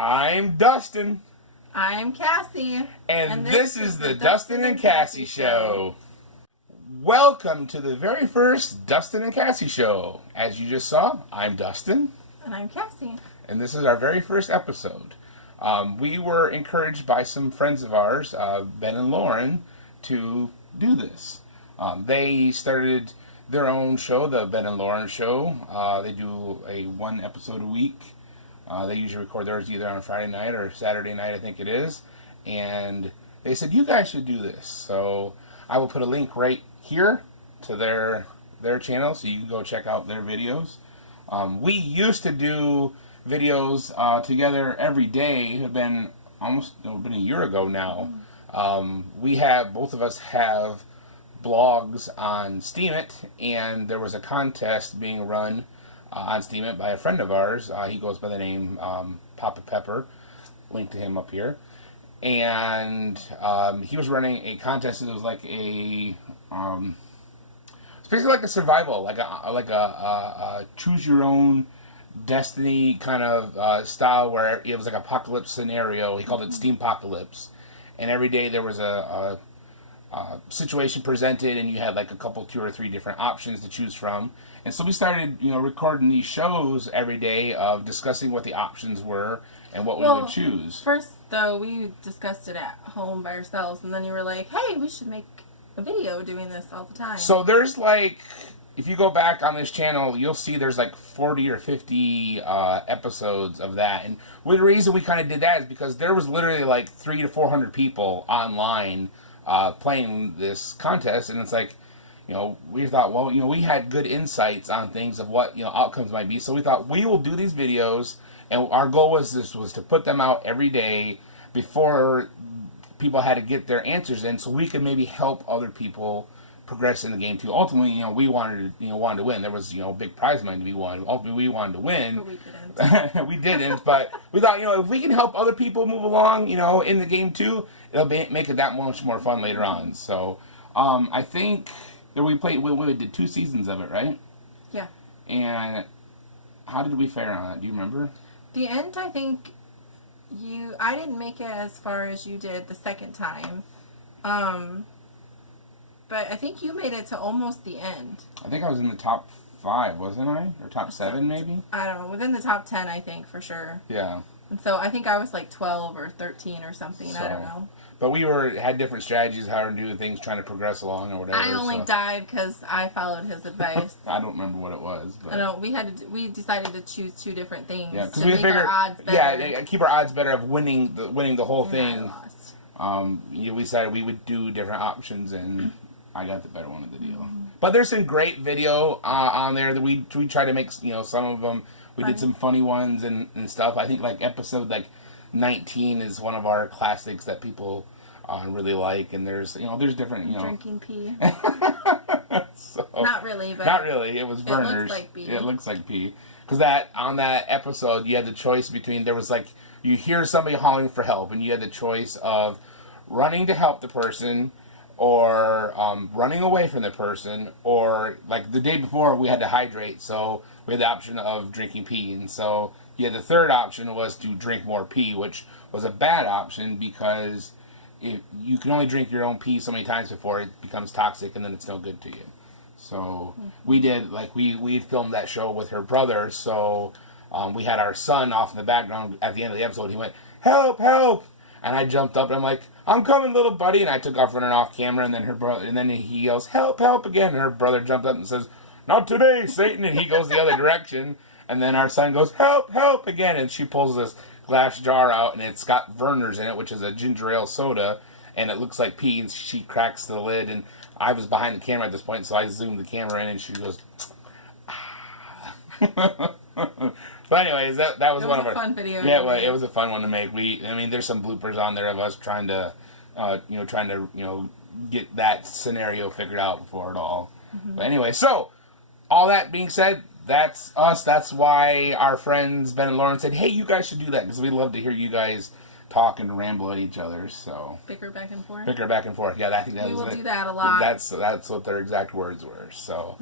I'm Dustin. I'm Cassie. And this is the Dustin and Cassie Show. Welcome to the very first Dustin and Cassie Show. As you just saw, I'm Dustin. And I'm Cassie. And this is our very first episode. We were encouraged by some friends of ours, Ben and Lauren, to do this. They started their own show, the Ben and Lauren Show. They do one episode a week. They usually record theirs either on Friday night or Saturday night, I think it is. And they said, you guys should do this. So I will put a link right here to their channel so you can go check out their videos. We used to do videos together every day. It had been been a year ago now. Both of us have blogs on Steemit, and there was a contest being run on Steemit by a friend of ours. He goes by the name Papa Pepper. Link to him up here. And he was running a contest. It was like it's basically like a survival, like a choose your own destiny kind of style, where it was like apocalypse scenario. He called it Steampocalypse, and every day there was a situation presented, and you had like two or three different options to choose from. And so we started, recording these shows every day of discussing what the options were and what we would choose. First, though, we discussed it at home by ourselves, and then you were like, hey, we should make a video doing this all the time. So there's if you go back on this channel, you'll see there's 40 or 50 episodes of that. And the reason we kind of did that is because there was literally 300 to 400 people online playing this contest, and it's we thought, well, we had good insights on things of what, outcomes might be. So we thought we will do these videos, and our goal was to put them out every day before people had to get their answers in, so we could maybe help other people progress in the game too. Ultimately, we wanted to win. There was, big prize money to be won. Ultimately, we wanted to win. But we didn't. We didn't, but we thought, if we can help other people move along, in the game too, it'll make it that much more fun later on. So, I think that we did 2 seasons of it, right? Yeah. And how did we fare on that? Do you remember? The end, I think I didn't make it as far as you did the second time. But I think you made it to almost the end. I think I was in the top 5, wasn't I? Or top 7, maybe? I don't know. Within the top 10, I think, for sure. Yeah. And so I think I was 12 or 13 or something. I don't know. But we had different strategies how to do things, trying to progress along or whatever. I only died because I followed his advice. I don't remember what it was. But I know we decided to choose 2 different things to make figured, our odds better. Yeah, keep our odds better of winning the whole thing. I lost. We decided we would do different options, and I got the better one of the deal. But there's some great video on there that we tried to make. Some of them we did some funny ones and stuff. I think episode 19 is one of our classics that people really like, and there's different drinking pee. So, not really, but not really. It was Werner's. It looks like pee. Because on that episode, you had the choice between you hear somebody hollering for help, and you had the choice of running to help the person, or running away from the person, or the day before we had to hydrate, so we had the option of drinking pee, and so the third option was to drink more pee, which was a bad option because you can only drink your own pee so many times before it becomes toxic, and then it's no good to you. So we did we had filmed that show with her brother, so we had our son off in the background. At the end of the episode, he went, "Help, help!" And I jumped up and I'm like, "I'm coming, little buddy!" And I took off running off camera, and then then he yells, "Help, help!" again. And her brother jumped up and says, "Not today, Satan!" And he goes the other direction. And then our son goes, "Help, help!" again. And she pulls this glass jar out, and it's got Werner's in it, which is a ginger ale soda, and it looks like pee. And she cracks the lid, and I was behind the camera at this point, so I zoomed the camera in, and she goes, ah. But anyways, that was one of our fun video. Yeah, it was a fun one to make. There's some bloopers on there of us trying to get that scenario figured out before it all. But anyway, so all that being said, that's us. That's why our friends Ben and Lauren said, "Hey, you guys should do that," because we love to hear you guys talk and ramble at each other. So bicker back and forth. Bicker back and forth. Yeah, I think we will do that a lot. That's what their exact words were. So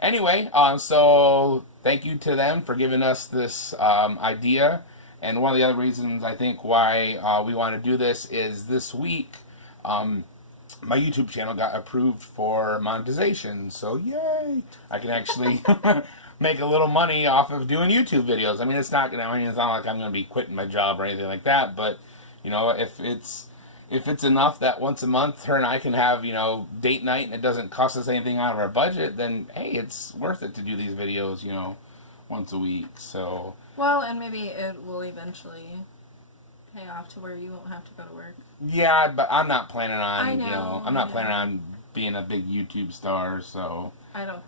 anyway, so thank you to them for giving us this idea, And one of the other reasons I think why we want to do this is this week, my YouTube channel got approved for monetization. So yay! I can actually make a little money off of doing YouTube videos. I mean, it's not like I'm going to be quitting my job or anything like that. But you know, if it's enough that once a month her and I can have, you know, date night and it doesn't cost us anything out of our budget, then hey, it's worth it to do these videos, you know, once a week. So. Well, and maybe it will eventually pay off to where you won't have to go to work. Yeah, but I'm not planning on, I know, you know, I'm not planning on being a big YouTube star, so. I know.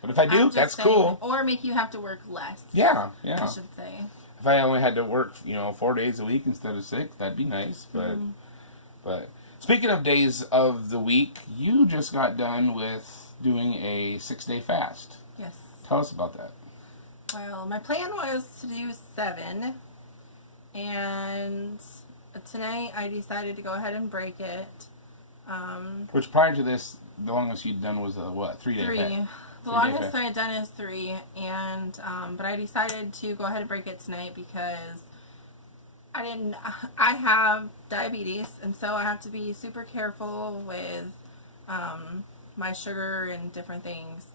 But if I do, that's saying, cool. Or make you have to work less. Yeah. I should say. If I only had to work, you know, 4 days a week instead of 6, that'd be nice. But speaking of days of the week, you just got done with doing a 6-day fast. Yes. Tell us about that. Well, my plan was to do 7, and tonight I decided to go ahead and break it. Which prior to this, the longest you'd done was a what, 3-day 3. fast? The longest I had done is 3, and but I decided to go ahead and break it tonight because I have diabetes, and so I have to be super careful with my sugar and different things.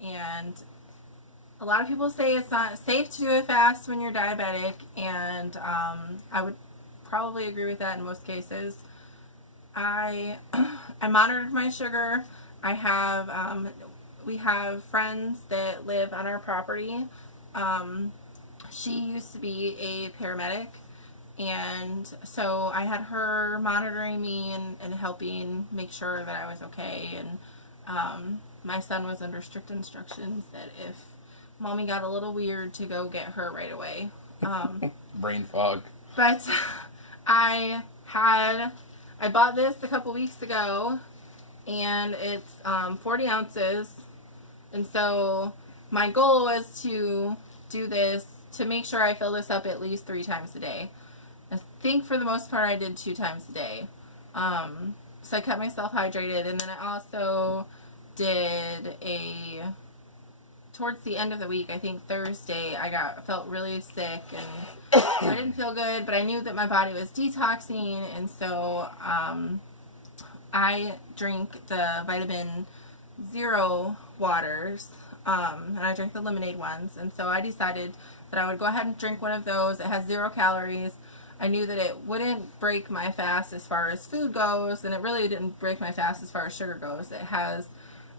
And a lot of people say it's not safe to do a fast when you're diabetic, and I would probably agree with that in most cases. I monitored my sugar. I have we have friends that live on our property. She used to be a paramedic, and so I had her monitoring me and helping make sure that I was okay. And my son was under strict instructions that if Mommy got a little weird, to go get her right away. Brain fog. But I bought this a couple weeks ago, and it's 40 ounces. And so my goal was to do this, to make sure I fill this up at least 3 times a day. I think for the most part I did 2 times a day. So I kept myself hydrated, and then I also did towards the end of the week, I think Thursday, felt really sick, and I didn't feel good, but I knew that my body was detoxing, and so I drink the vitamin zero waters, and I drink the lemonade ones, and so I decided that I would go ahead and drink one of those. It has 0 calories. I knew that it wouldn't break my fast as far as food goes, and it really didn't break my fast as far as sugar goes. It has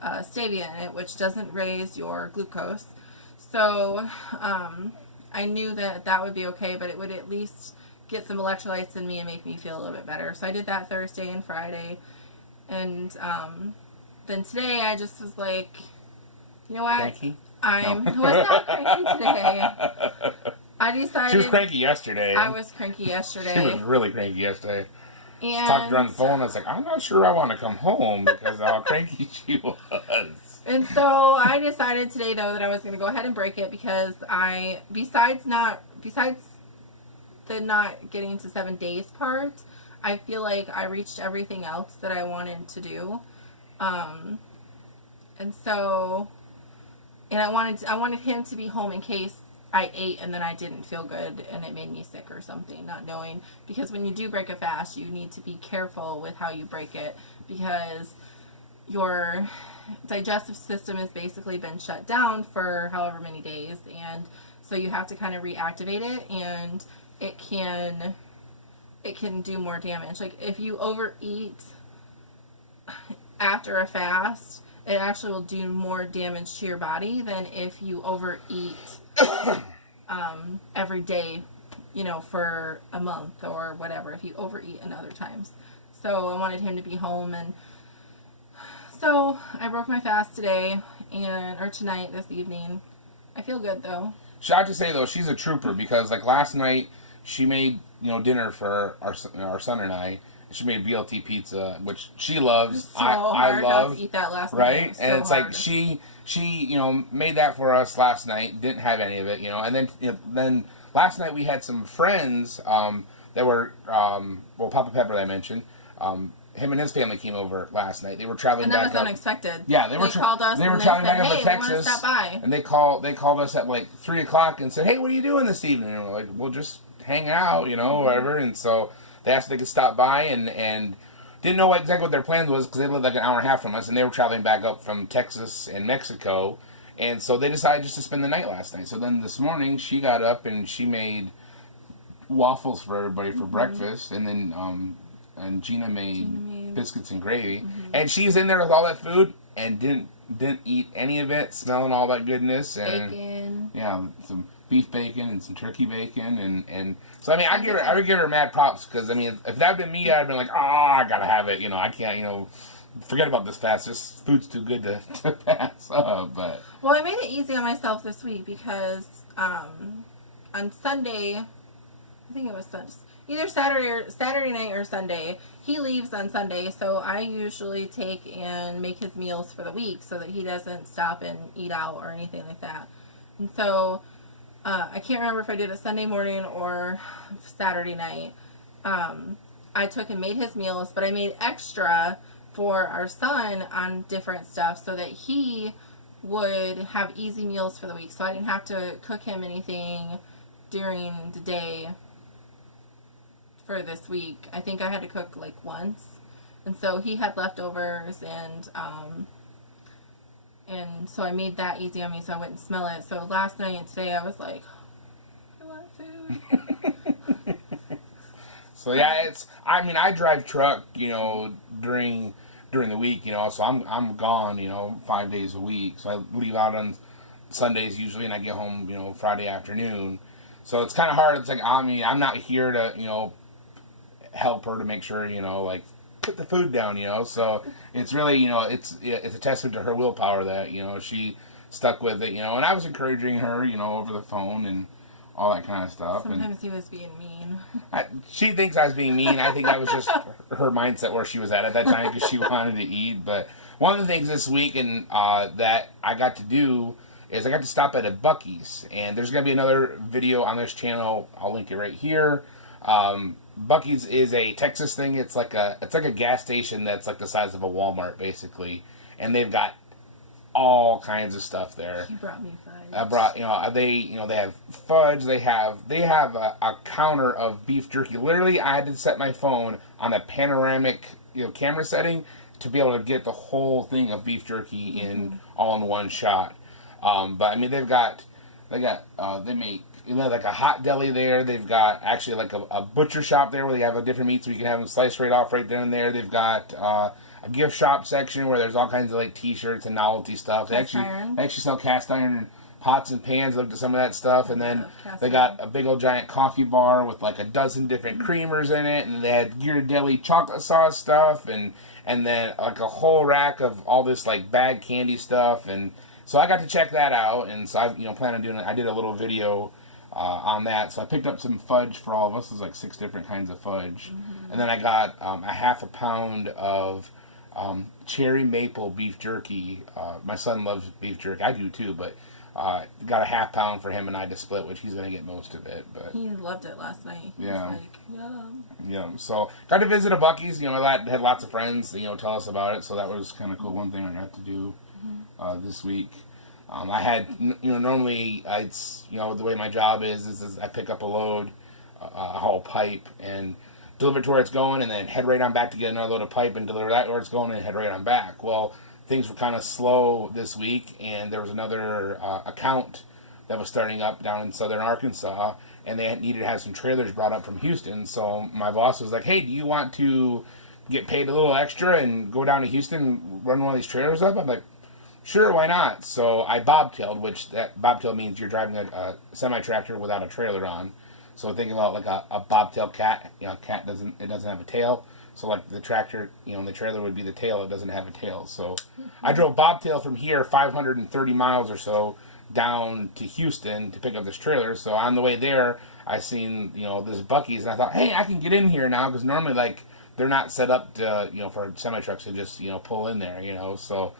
stevia in it, which doesn't raise your glucose. So I knew that that would be okay, but it would at least get some electrolytes in me and make me feel a little bit better. So I did that Thursday and Friday, and then today I just was like, you know what? Cranky? I was not cranky today. I decided. She was cranky yesterday. I was cranky yesterday. She was really cranky yesterday. And talked to her on the phone. I was like, I'm not sure I want to come home because of how cranky she was. And so I decided today, though, that I was going to go ahead and break it because besides the not getting to 7 days part, I feel like I reached everything else that I wanted to do. And so, and I wanted him to be home in case I ate and then I didn't feel good and it made me sick or something, not knowing, because when you do break a fast, you need to be careful with how you break it, because your digestive system has basically been shut down for however many days, and so you have to kind of reactivate it, and it can do more damage. Like if you overeat after a fast, it actually will do more damage to your body than if you overeat every day, you know, for a month or whatever, if you overeat in other times. So I wanted him to be home, and so I broke my fast today, or tonight, this evening. I feel good though. I have to say though, she's a trooper, because like last night she made, you know, dinner for our son and I. She made BLT pizza, which she loves. So I love to eat that last right? night. And it's hard. like she you know, made that for us last night. Didn't have any of it, you know. And then last night we had some friends that were well, Papa Pepper that I mentioned. him and his family came over last night. They were traveling back up. And that was unexpected. Yeah, they called us. They were traveling back up to to Texas. Stop by. And they called us at like 3 o'clock and said, "Hey, what are you doing this evening?" And we're like, "We'll just hang out, whatever." And so they asked if they could stop by and didn't know exactly what their plans was because they lived like an hour and a half from us, and they were traveling back up from Texas and Mexico. And so they decided just to spend the night last night. So then this morning she got up and she made waffles for everybody for breakfast, and then and Gina made biscuits and gravy, and she's in there with all that food and didn't eat any of it, smelling all that goodness and bacon. Yeah, some beef bacon and some turkey bacon and so I mean I would give her mad props because I mean if that had been me I'd been like I gotta have it, I can't forget about this fast. This food's too good to pass up. But well, I made it easy on myself this week because on Sunday, I think it was either Saturday night or Sunday. He leaves on Sunday, so I usually take and make his meals for the week so that he doesn't stop and eat out or anything like that. And so I can't remember if I did it Sunday morning or Saturday night. I took and made his meals, but I made extra for our son on different stuff so that he would have easy meals for the week. So I didn't have to cook him anything during the day for this week. I think I had to cook like once. And so he had leftovers and so I made that easy on me so I wouldn't smell it. So last night and today I was like, I want food. So yeah, I drive truck, during the week, so I'm gone, 5 days a week. So I leave out on Sundays usually and I get home, Friday afternoon. So it's kind of hard. It's like, I'm not here to, help her to make sure, like put the food down, So it's really, it's a testament to her willpower that, she stuck with it, and I was encouraging her, over the phone and all that kind of stuff. Sometimes he was being mean. She thinks I was being mean. I think that was just her mindset where she was at that time because she wanted to eat. But one of the things this week and that I got to do is I got to stop at a Buc-ee's. And there's going to be another video on this channel. I'll link it right here. Buc-ee's is a Texas thing. It's like a gas station that's like the size of a Walmart basically. And they've got all kinds of stuff there. You brought me fudge. I brought, they have fudge. They have a counter of beef jerky. Literally, I had to set my phone on a panoramic, camera setting to be able to get the whole thing of beef jerky in all in one shot. But I mean, they make like a hot deli there. They've got actually like a butcher shop there where they have a different meats so you can have them sliced right off right then and there. They've got a gift shop section where there's all kinds of like T-shirts and novelty stuff. They actually sell cast iron pots and pans. Looked at some of that stuff, and then they got a big old giant coffee bar with like a dozen different creamers in it, and they had Ghirardelli chocolate sauce stuff, and then like a whole rack of all this like bag candy stuff, and so I got to check that out, and so I plan on doing it. I did a little video on that, so I picked up some fudge for all of us. There's like 6 different kinds of fudge, and then I got a half a pound of cherry maple beef jerky. My son loves beef jerky. I do too, but got a half pound for him and I to split, which he's going to get most of it. But he loved it last night. He was like, yum. Yeah, so got to visit a Buc-ee's. I had lots of friends, tell us about it. So that was kind of cool. One thing I got to do this week. I had, normally it's, the way my job is I pick up a load, a whole pipe, and deliver it to where it's going, and then head right on back to get another load of pipe and deliver that where it's going and head right on back. Well, things were kind of slow this week, and there was another account that was starting up down in southern Arkansas, and they needed to have some trailers brought up from Houston. So my boss was like, "Hey, do you want to get paid a little extra and go down to Houston and run one of these trailers up?" I'm like, "Sure, why not?" So I bobtailed, which that bobtail means you're driving a semi-tractor without a trailer on. So think about like a bobtail cat. Cat doesn't have a tail. So like the tractor, the trailer would be the tail. It doesn't have a tail. So I drove bobtail from here 530 miles or so down to Houston to pick up this trailer. So on the way there, I seen this Buc-ee's, and I thought, hey, I can get in here now because normally like they're not set up to for semi trucks to just pull in there. So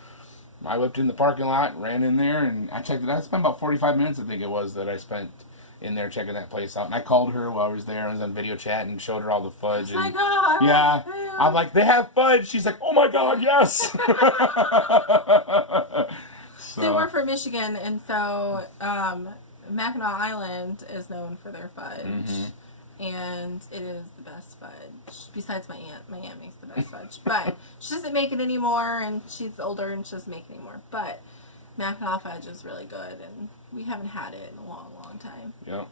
I whipped in the parking lot, ran in there, and I checked it out. I spent about 45 minutes, I think it was, that I spent in there checking that place out. And I called her while I was there. I was on video chat and showed her all the fudge. Oh my God. Yeah. I'm like, they have fudge. She's like, oh my God, yes. So we're from Michigan, and so Mackinac Island is known for their fudge. Mm-hmm. And it is the best fudge. Besides my aunt. My aunt makes the best fudge. But she doesn't make it anymore, and she's older and she doesn't make it anymore. But Mackinac fudge is really good, and we haven't had it in a long, long time. Yep.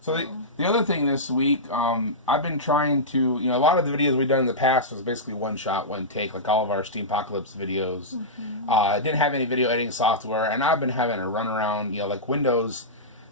So the other thing this week, I've been trying to, a lot of the videos we've done in the past was basically one shot, one take, like all of our Steampocalypse videos. Mm-hmm. I didn't have any video editing software, and I've been having a run around, like Windows,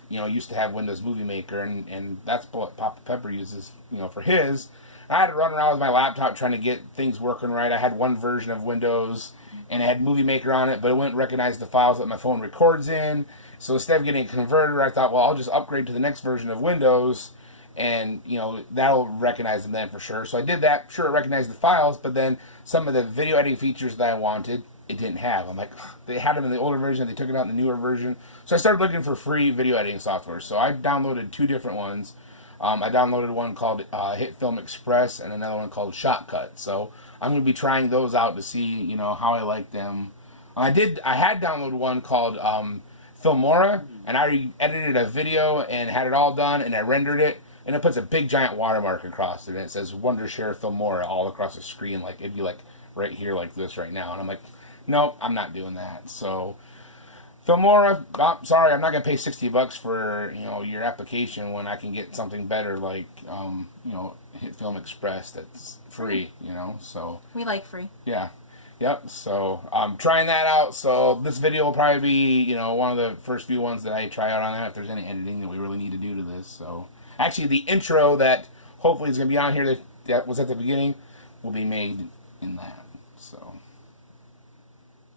used to have Windows Movie Maker, and that's what Papa Pepper uses, for his. And I had to run around with my laptop trying to get things working right. I had one version of Windows, and it had Movie Maker on it, but it wouldn't recognize the files that my phone records in. So instead of getting a converter, I thought, well, I'll just upgrade to the next version of Windows, and, that'll recognize them then for sure. So I did that. Sure, it recognized the files, but then some of the video editing features that I wanted, it didn't have. I'm like, they had them in the older version, they took it out in the newer version. So I started looking for free video editing software. So I downloaded 2 different ones. I downloaded one called Hit Film Express and another one called Shotcut. So I'm going to be trying those out to see, how I like them. I had downloaded one called Filmora, and I edited a video and had it all done, and I rendered it, and it puts a big giant watermark across it, and it says Wondershare Filmora all across the screen, like it'd be like right here like this right now, and I'm like, nope, I'm not doing that. So Filmora, sorry, I'm not gonna pay $60 for your application when I can get something better like Hit Film Express that's free, so we like free. Yeah. Yep, so I'm trying that out. So this video will probably be, one of the first few ones that I try out on that, if there's any editing that we really need to do to this. So actually the intro that hopefully is going to be on here that was at the beginning will be made in that. So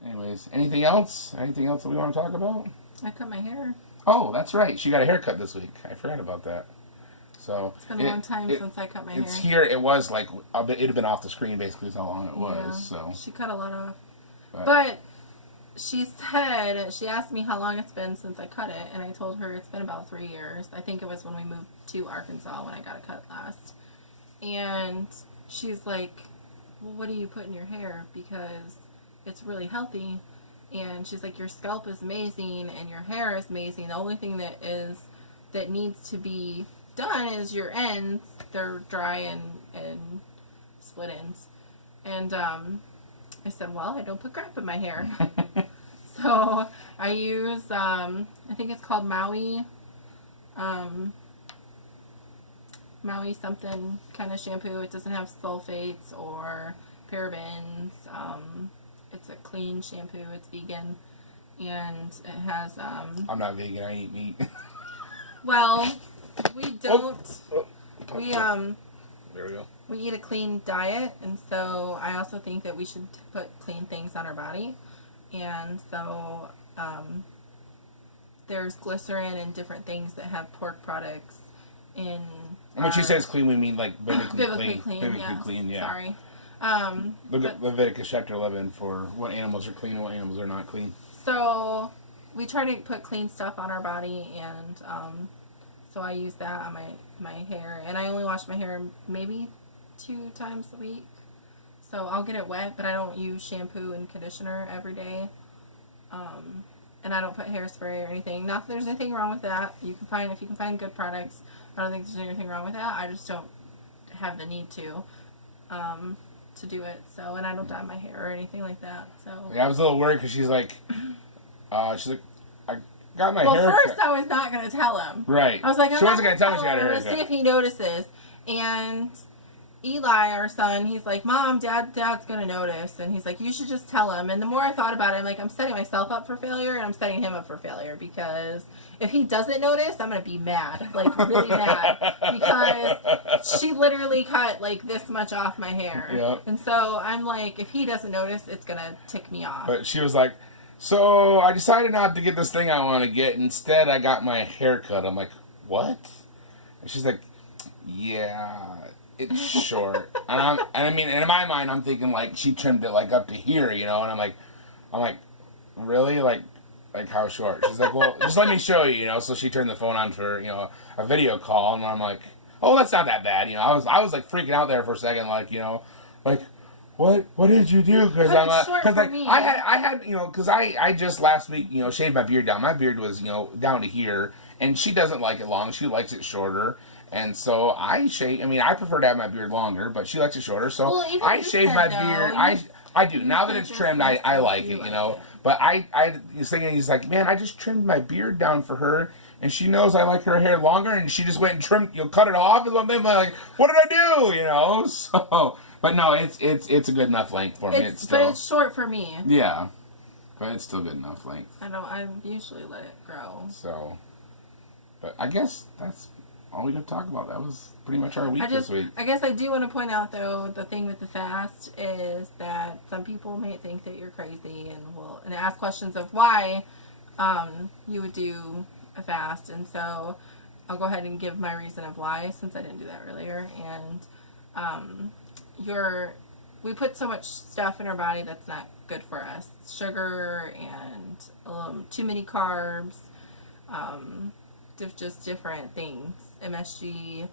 anyways, anything else? Anything else that we want to talk about? I cut my hair. Oh, that's right. She got a haircut this week. I forgot about that. So it's been a long time since I cut my hair. It's here. It was like it had been off the screen basically. Is how long it was. So she cut a lot off, but she asked me how long it's been since I cut it, and I told her it's been about 3 years. I think it was when we moved to Arkansas when I got a cut last, and she's like, "Well, what do you put in your hair? Because it's really healthy." And she's like, "Your scalp is amazing, and your hair is amazing. The only thing that needs to be done is your ends. They're dry and split ends." And I said, well, I don't put crap in my hair. So I use I think it's called Maui something kind of shampoo. It doesn't have sulfates or parabens. It's a clean shampoo. It's vegan, and it has I'm not vegan. I eat meat. Well, we don't. We there we go. We eat a clean diet, and so I also think that we should put clean things on our body. And so there's glycerin and different things that have pork products in. And when she says clean, we mean like biblically clean. Biblically clean, yeah. Sorry. Look at Leviticus chapter 11 for what animals are clean and what animals are not clean. So we try to put clean stuff on our body, and so I use that on my hair, and I only wash my hair maybe 2 times a week. So I'll get it wet, but I don't use shampoo and conditioner every day. And I don't put hairspray or anything. Not that there's anything wrong with that. If you can find good products, I don't think there's anything wrong with that. I just don't have the need to do it. So, and I don't dye my hair or anything like that. So yeah, I was a little worried because she's like, I got my hair. Well, first I was not going to tell him. Right. I was like, she wasn't going to tell me she got her hair. hair. I'm going to see if he notices. And Eli, our son, he's like, Mom, Dad's going to notice. And he's like, you should just tell him. And the more I thought about it, I'm like, I'm setting myself up for failure, and I'm setting him up for failure, because if he doesn't notice, I'm going to be mad. Like, really mad. Because she literally cut, like, this much off my hair. Yep. And so I'm like, if he doesn't notice, it's going to tick me off. But she was like, so I decided not to get this thing I want to get. Instead, I got my hair cut. I'm like, what? And she's like, yeah, it's short. And in my mind, I'm thinking like she trimmed it like up to here, And I'm like, really? Like, Like, how short? She's like, well, just let me show you, you know. So she turned the phone on for, you know, a video call, and I'm like, oh, that's not that bad, you know. I was like freaking out there for a second, like, you know, like, what did you do? Because like I had, you know, because I just last week, you know, shaved my beard down. My beard was, you know, down to here, and she doesn't like it long. She likes it shorter. And so I shave. I mean, I prefer to have my beard longer, but she likes it shorter. So I shave my beard. I do. Now that it's trimmed, I like it, you know. But I was thinking, he's like, man, I just trimmed my beard down for her, and she knows I like her hair longer, and she just went and trimmed, you know, cut it off. And I'm like, what did I do, you know? So, but no, it's a good enough length for me. But it's short for me. Yeah, but it's still good enough length. I usually let it grow. So, but I guess that's all we got to talk about. That was pretty much our week this week. I guess I do want to point out, though, the thing with the fast is that some people may think that you're crazy and ask questions of why you would do a fast. And so I'll go ahead and give my reason of why, since I didn't do that earlier. And we put so much stuff in our body that's not good for us. Sugar and too many carbs, just different things. MSG.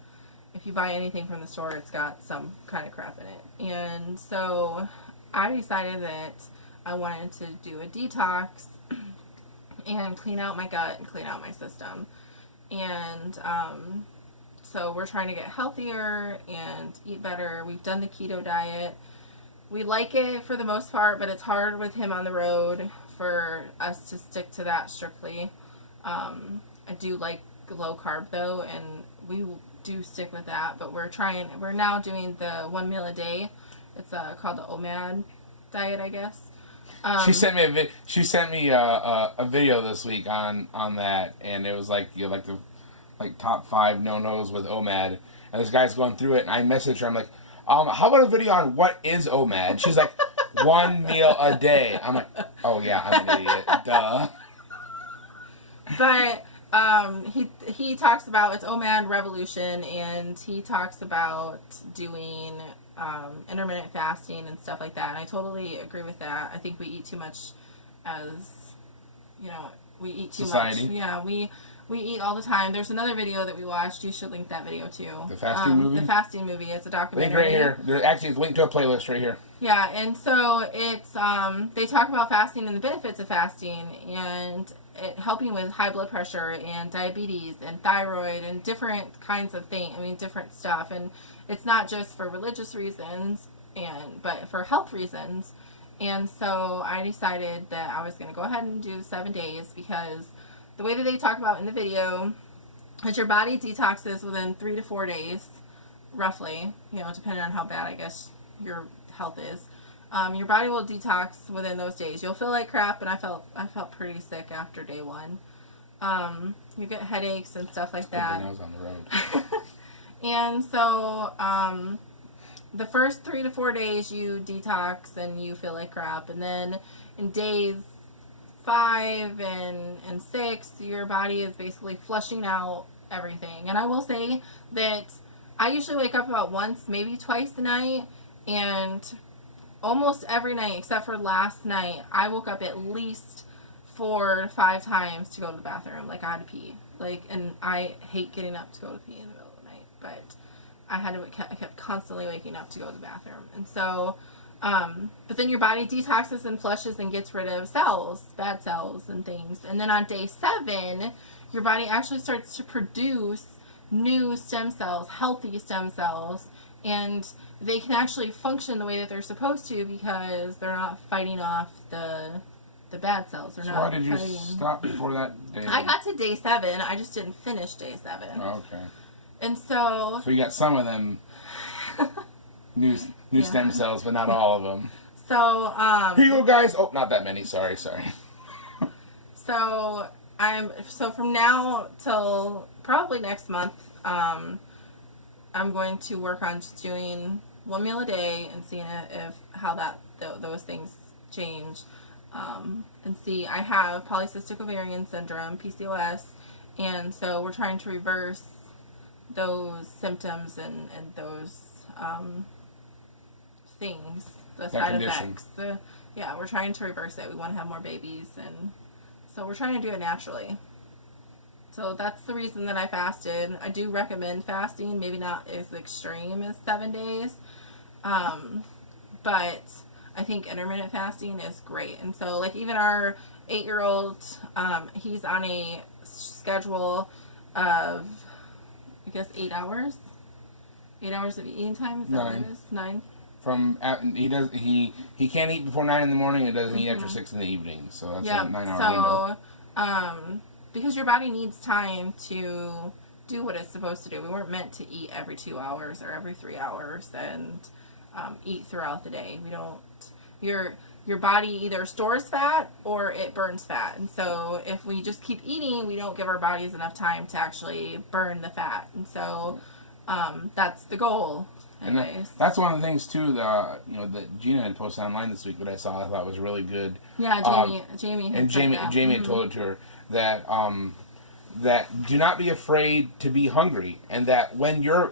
If you buy anything from the store, it's got some kind of crap in it. And so I decided that I wanted to do a detox and clean out my gut and clean out my system. And so we're trying to get healthier and eat better. We've done the keto diet. We like it for the most part, but it's hard with him on the road for us to stick to that strictly. I do like low carb though, and we do stick with that, but we're now doing the 1 meal a day. It's called the OMAD diet, I guess. She sent me a video this week on that, and it was like, you know, like top 5 no-nos with OMAD, and this guy's going through it, and I messaged her, I'm like, how about a video on what is OMAD? She's like, 1 meal a day. I'm like, oh yeah, I'm an idiot, duh. But he talks about, it's OMAD Revolution, and he talks about doing intermittent fasting and stuff like that, and I totally agree with that. I think we eat too much as, you know, we eat too much. Yeah, we eat all the time. There's another video that we watched. You should link that video too. The fasting movie? The fasting movie. It's a documentary. Link right here. There's actually a link to a playlist right here. Yeah, and so it's, they talk about fasting and the benefits of fasting, and helping with high blood pressure and diabetes and thyroid and different kinds of things. I mean, different stuff. And it's not just for religious reasons, but for health reasons. And so I decided that I was going to go ahead and do 7 days, because the way that they talk about in the video is your body detoxes within 3 to 4 days, roughly, you know, depending on how bad, I guess, your health is. Your body will detox within those days. You'll feel like crap, and I felt pretty sick after day 1. You get headaches and stuff like that. I was on the road. And so the first 3 to 4 days you detox and you feel like crap, and then in days 5 and 6, your body is basically flushing out everything. And I will say that I usually wake up about once, maybe twice a night, and almost every night except for last night, I woke up at least 4 to 5 times to go to the bathroom. Like, I had to pee. Like, and I hate getting up to go to pee in the middle of the night, but I kept constantly waking up to go to the bathroom. And so, but then your body detoxes and flushes and gets rid of cells, bad cells and things. And then on day 7, your body actually starts to produce new stem cells, healthy stem cells, and they can actually function the way that they're supposed to, because they're not fighting off the bad cells. So why did you stop before that day? I got to day 7. I just didn't finish day 7. Oh, okay. And so you got some of them new stem cells, but not all of them. So here you go, guys. Oh, not that many. Sorry. So from now till probably next month, I'm going to work on just doing 1 meal a day and seeing how those things change. And see, I have polycystic ovarian syndrome, PCOS, and so we're trying to reverse those symptoms and those things, the side effects. We're trying to reverse it. We want to have more babies, and So we're trying to do it naturally. So that's the reason that I fasted. I do recommend fasting, maybe not as extreme as 7 days. But I think intermittent fasting is great. And so, like, even our 8-year-old, he's on a schedule of, I guess, 8 hours. 8 hours of eating time. Is that what it is? 9. He can't eat before 9 in the morning. It doesn't eat after 6 in the evening. So that's a 9-hour window. So, because your body needs time to do what it's supposed to do. We weren't meant to eat every 2 hours or every 3 hours and eat throughout the day. We don't. Your body either stores fat or it burns fat. And so if we just keep eating, we don't give our bodies enough time to actually burn the fat. And so that's the goal. And that's one of the things too. That Gina had posted online this week that I thought was really good. Yeah, Jamie had told it to her that that do not be afraid to be hungry, and that when you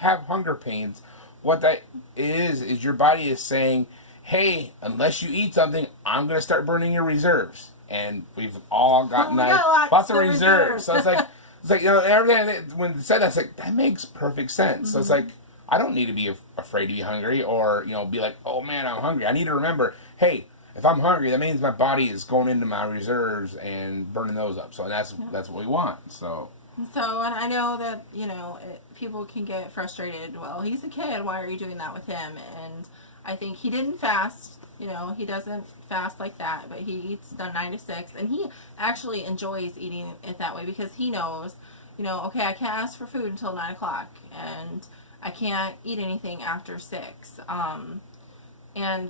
have hunger pains, what that is your body is saying, hey, unless you eat something, I'm going to start burning your reserves. And we've all gotten lots of reserves. So it's like, everything when it said that, it's like, that makes perfect sense. So it's like, I don't need to be afraid to be hungry or, be like, oh man, I'm hungry. I need to remember, hey, if I'm hungry, that means my body is going into my reserves and burning those up. So that's what we want. So, and I know that, people can get frustrated. Well, he's a kid. Why are you doing that with him? And I think he didn't fast. He doesn't fast like that, but he eats the 9 to 6. And he actually enjoys eating it that way because he knows, okay, I can't ask for food until 9 o'clock. And I can't eat anything after 6.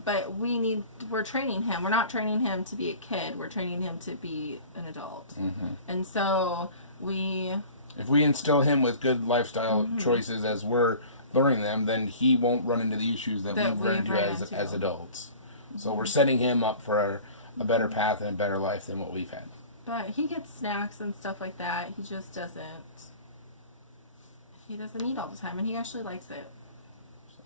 But we're training him. We're not training him to be a kid. We're training him to be an adult. Mm-hmm. And so if we instill him with good lifestyle choices as we're learning them, then he won't run into the issues that we've run into as adults. Mm-hmm. So we're setting him up for a better path and a better life than what we've had. But he gets snacks and stuff like that. He just doesn't. He doesn't eat all the time, and he actually likes it. So,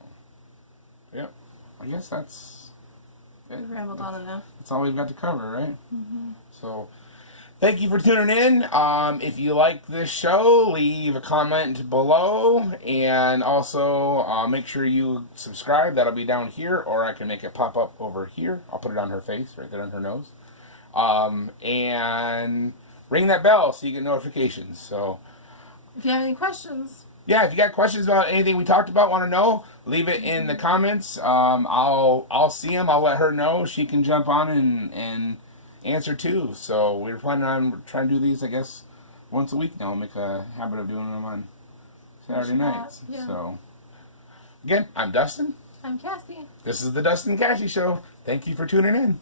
yep. I guess that's it. We've rambled on enough. That's all we've got to cover, right? Mm-hmm. So, thank you for tuning in. If you like this show, leave a comment below. And also, make sure you subscribe. That'll be down here, or I can make it pop up over here. I'll put it on her face, right there on her nose. And ring that bell so you get notifications. So, if you have any questions. Yeah, if you got questions about anything we talked about, want to know, leave it in the comments. I'll see them. I'll let her know. She can jump on and answer too. So we're planning on trying to do these, I guess, once a week now. We'll make a habit of doing them on Saturday nights. Yeah. So again, I'm Dustin. I'm Cassie. This is the Dustin and Cassie Show. Thank you for tuning in.